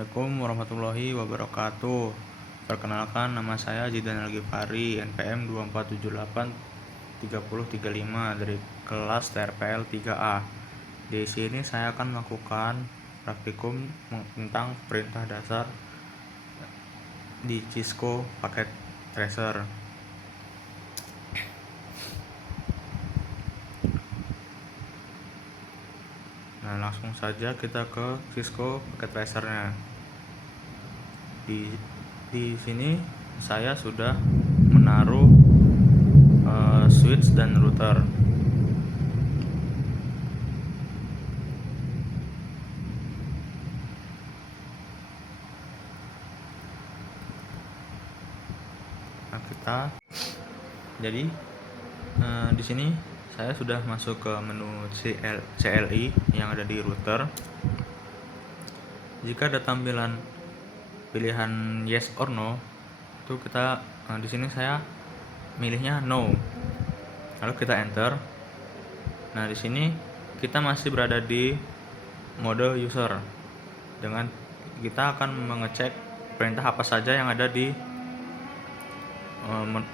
Assalamualaikum warahmatullahi wabarakatuh. Perkenalkan, nama saya Zidan Al-Ghifari, NPM 24783035 dari kelas TRPL 3A. Di sini saya akan melakukan praktikum tentang perintah dasar di Cisco Packet Tracer. Nah, langsung saja kita ke Cisco Packet Tracer-nya. Di sini saya sudah menaruh switch dan router. Nah, di sini saya sudah masuk ke menu CLI yang ada di router. Jika ada tampilan pilihan yes or no, itu kita di sini saya milihnya no. Lalu kita enter. Nah, di sini kita masih berada di mode user. Dengan kita akan mengecek perintah apa saja yang ada di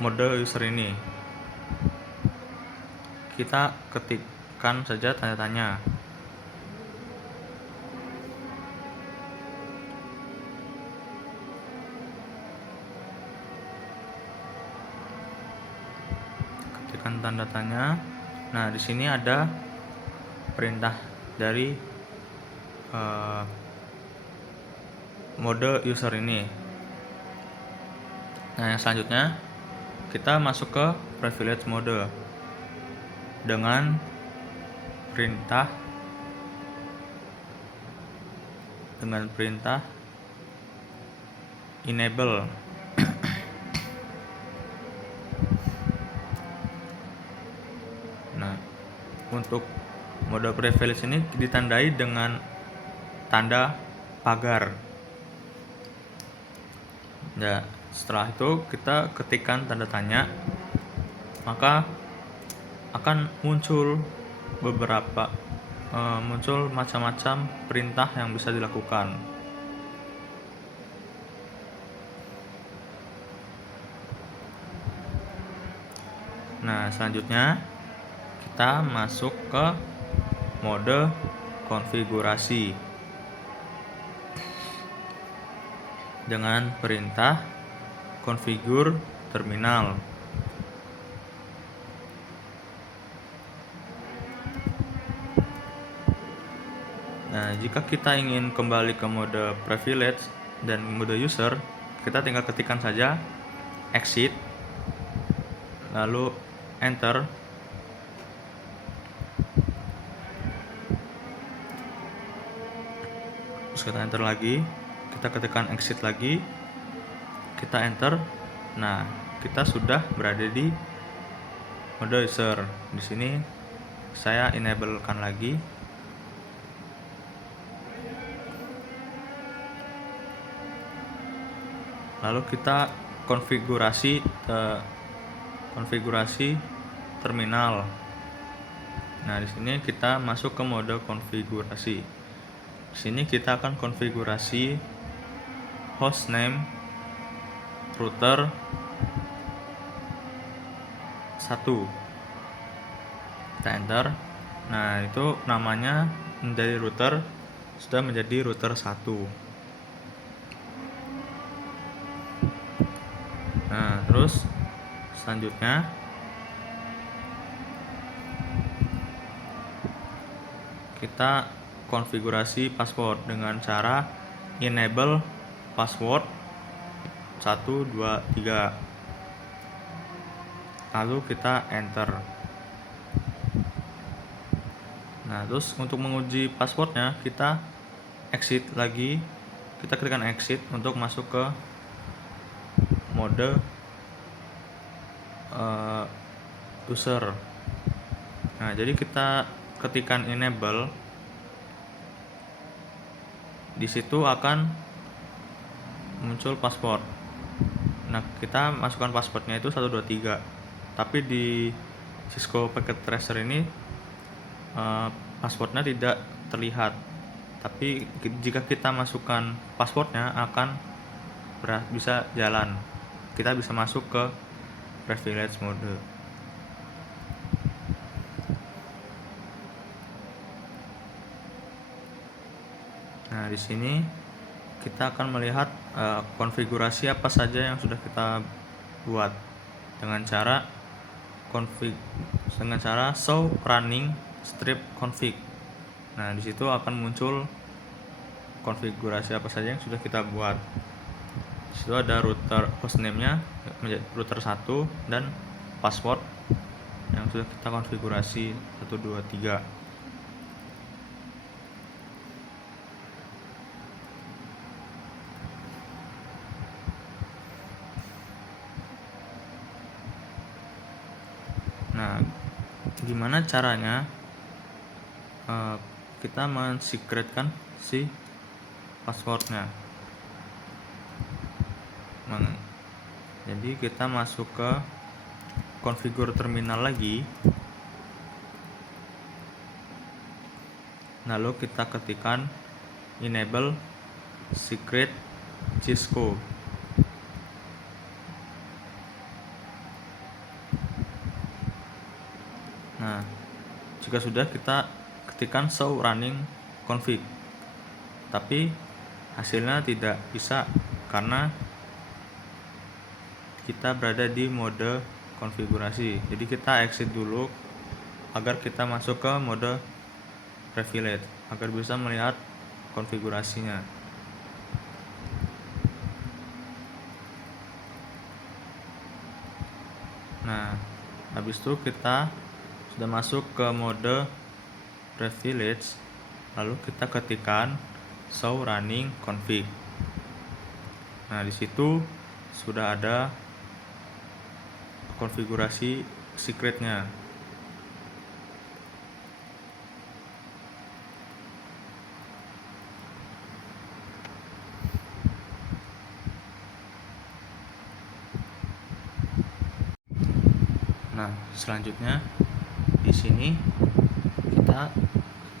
mode user ini. Kita ketikkan saja tanda tanya. Ketikkan tanda tanya. Nah, di sini ada perintah dari mode user ini. Nah, yang selanjutnya kita masuk ke privilege mode dengan perintah enable. Nah, untuk mode privilege ini ditandai dengan tanda pagar. Nah, setelah itu kita ketikkan tanda tanya, maka akan muncul macam-macam perintah yang bisa dilakukan. Nah, selanjutnya kita masuk ke mode konfigurasi dengan perintah configure terminal. Nah, jika kita ingin kembali ke mode privilege dan mode user, kita tinggal ketikkan saja exit, lalu enter. Terus kita enter lagi, kita ketikkan exit lagi, kita enter. Nah, kita sudah berada di mode user. Di sini saya enablekan lagi. Lalu kita konfigurasi terminal. Nah, di sini kita masuk ke mode konfigurasi. Di sini kita akan konfigurasi hostname router 1. Kita enter. Nah, itu namanya menjadi sudah menjadi router 1. Nah, terus selanjutnya kita konfigurasi password dengan cara enable password 1 2 3. Lalu kita enter. Nah, terus untuk menguji passwordnya kita exit lagi. Kita ketikkan exit untuk masuk ke mode user. Nah, jadi kita ketikkan enable, di situ akan muncul password. Nah, kita masukkan passwordnya itu 123. Tapi di Cisco Packet Tracer ini passwordnya tidak terlihat. tapi jika kita masukkan passwordnya akan bisa jalan, kita bisa masuk ke privilege mode. Nah, di sini kita akan melihat konfigurasi apa saja yang sudah kita buat dengan cara show running strip config. Nah, di situ akan muncul konfigurasi apa saja yang sudah kita buat. Di situ ada router hostname-nya menjadi router 1 dan password yang sudah kita konfigurasi 1 2 3. Nah, gimana caranya kita men-secretkan si passwordnya? Jadi kita masuk ke konfigur terminal lagi, lalu kita ketikkan enable secret Cisco. Nah, jika sudah, kita ketikkan show running config, tapi hasilnya tidak bisa karena kita berada di mode konfigurasi. Jadi kita exit dulu agar kita masuk ke mode privilege agar bisa melihat konfigurasinya. Nah, habis itu kita sudah masuk ke mode privilege, lalu kita ketikkan show running config. Nah, di situ sudah ada konfigurasi secretnya. Nah, selanjutnya di sini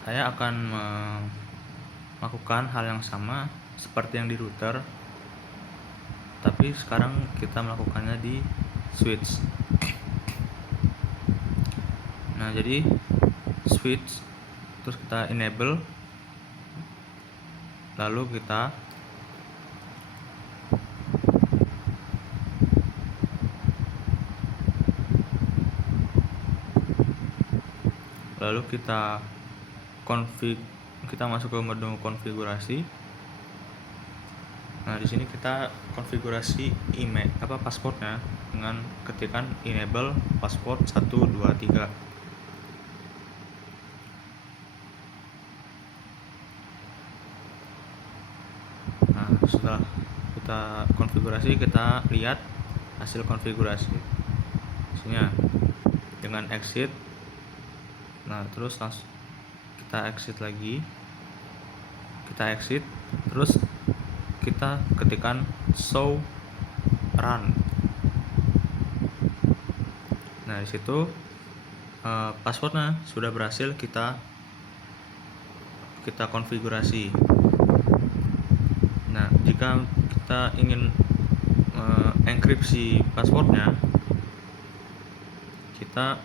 saya akan melakukan hal yang sama seperti yang di router, tapi sekarang kita melakukannya di switch. Nah, jadi switch, terus kita enable, lalu kita kita masuk ke mode konfigurasi. Nah, di sini kita konfigurasi email passwordnya dengan ketikan enable password 1 2 3. Nah, setelah kita konfigurasi, kita lihat hasil konfigurasi hasilnya dengan exit. Nah, terus langsung kita exit lagi, terus kita ketikkan show run. Nah, di situ passwordnya sudah berhasil kita konfigurasi. Nah, jika kita ingin enkripsi passwordnya, kita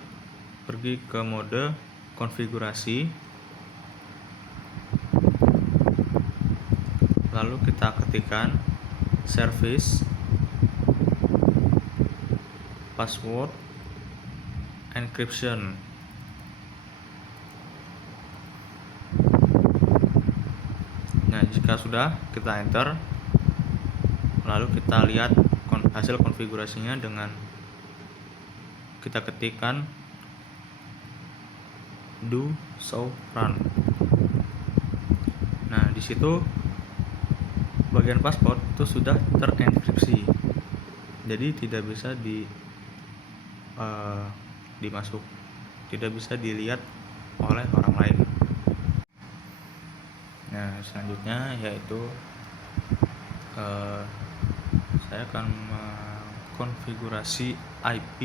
pergi ke mode konfigurasi, lalu kita ketikkan service password encryption. Nah, jika sudah, kita enter, lalu kita lihat hasil konfigurasinya dengan kita ketikkan do show run. Nah, di situ bagian password itu sudah terenkripsi, jadi tidak bisa tidak bisa dilihat oleh orang lain. Nah, selanjutnya yaitu saya akan mengkonfigurasi IP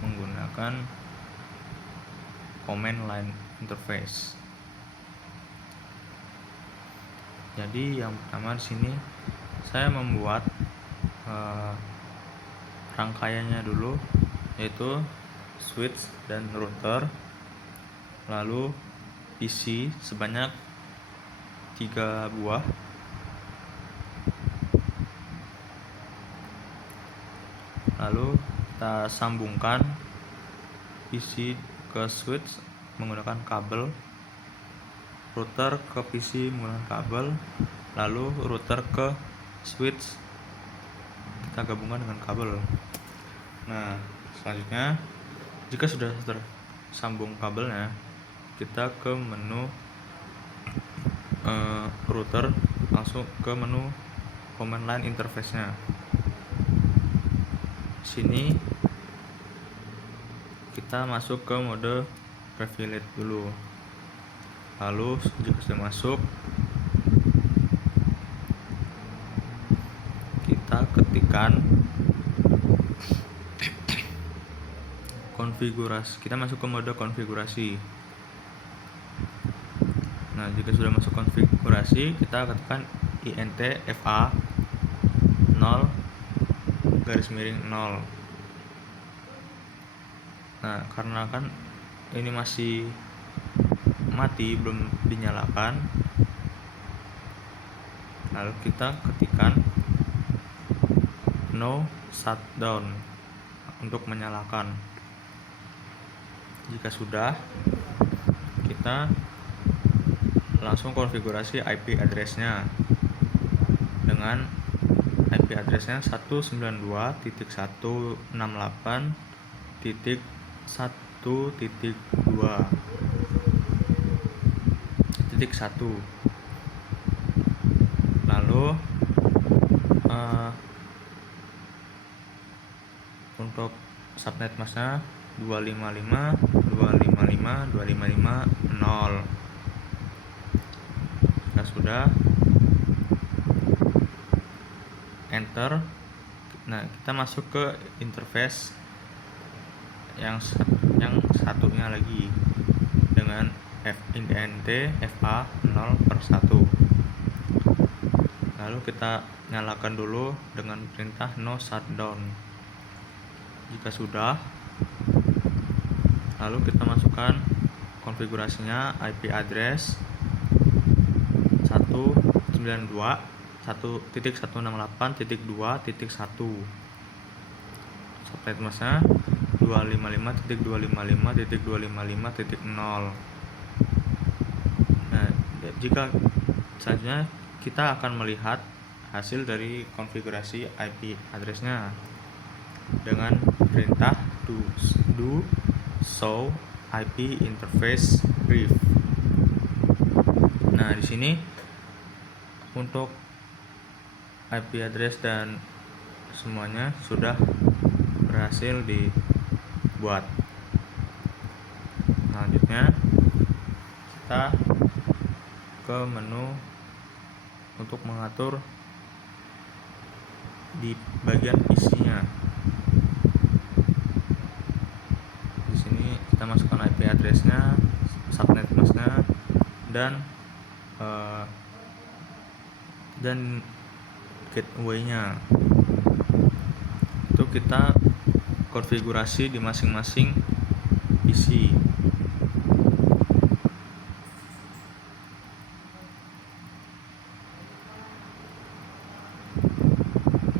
menggunakan command line interface. Jadi yang pertama di sini saya membuat rangkaiannya dulu, yaitu switch dan router, lalu PC sebanyak 3 buah, lalu kita sambungkan PC ke switch menggunakan kabel, router ke PC menggunakan kabel, lalu router ke switch kita gabungkan dengan kabel. Nah, selanjutnya jika sudah tersambung kabelnya, kita ke menu router, langsung ke menu command line interface-nya. Sini kita masuk ke mode private dulu. Lalu jika sudah masuk, kita ketikkan konfigurasi. Kita masuk ke mode konfigurasi. Nah, jika sudah masuk konfigurasi, kita ketikkan int fa 0 garis miring 0. Nah, karena kan ini masih mati, belum dinyalakan, lalu kita ketikkan no shutdown untuk menyalakan. Jika sudah, kita langsung konfigurasi IP address-nya dengan IP address-nya 192.168.1.2.1. Lalu untuk subnet masknya 255.255.255.0. Jika sudah, enter. Nah, kita masuk ke interface yang satunya lagi dengan int fa 0/1. Lalu kita nyalakan dulu dengan perintah no shutdown. Jika sudah, lalu kita masukkan konfigurasinya IP address 192.168.2.1. Subnet masknya 255.255.255.0. Nah, jika selanjutnya kita akan melihat hasil dari konfigurasi IP address-nya dengan perintah do show IP interface brief. Nah, di sini untuk IP address dan semuanya sudah berhasil dibuat. Selanjutnya kita ke menu untuk mengatur di bagian PC-nya. Di sini kita masukkan IP address-nya, subnet mask-nya, dan gateway-nya. Itu kita konfigurasi di masing-masing PC.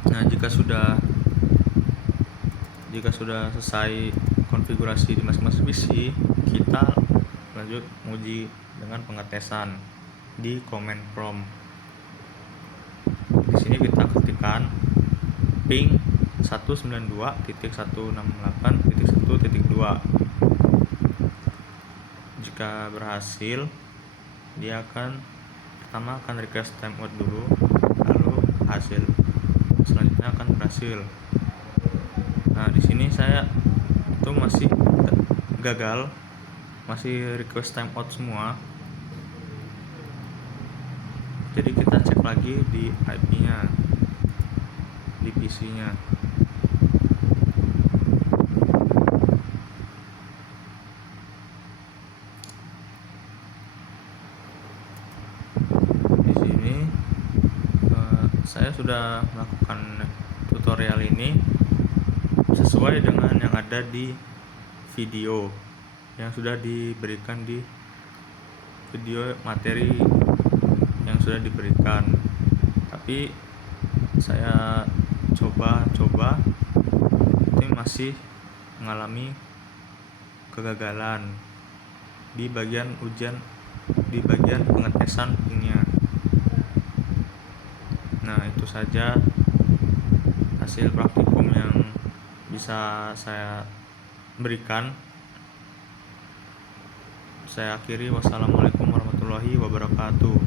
Nah, jika sudah selesai konfigurasi di masing-masing PC, kita lanjut menguji dengan pengetesan di command prompt. Di sini kita ketikkan ping 192.168.1.2. Jika berhasil, dia pertama akan request timeout dulu, lalu hasil selanjutnya akan berhasil. Nah, di sini saya itu masih gagal, masih request timeout semua. Jadi kita cek lagi di IP-nya, di PC-nya. Di sini saya sudah melakukan tutorial ini sesuai dengan yang ada di video yang sudah diberikan di video materi yang sudah diberikan, tapi saya coba ini masih mengalami kegagalan di bagian pengetesan pingnya. Nah, itu saja hasil praktikum yang bisa saya berikan. Saya akhiri, wassalamualaikum warahmatullahi wabarakatuh.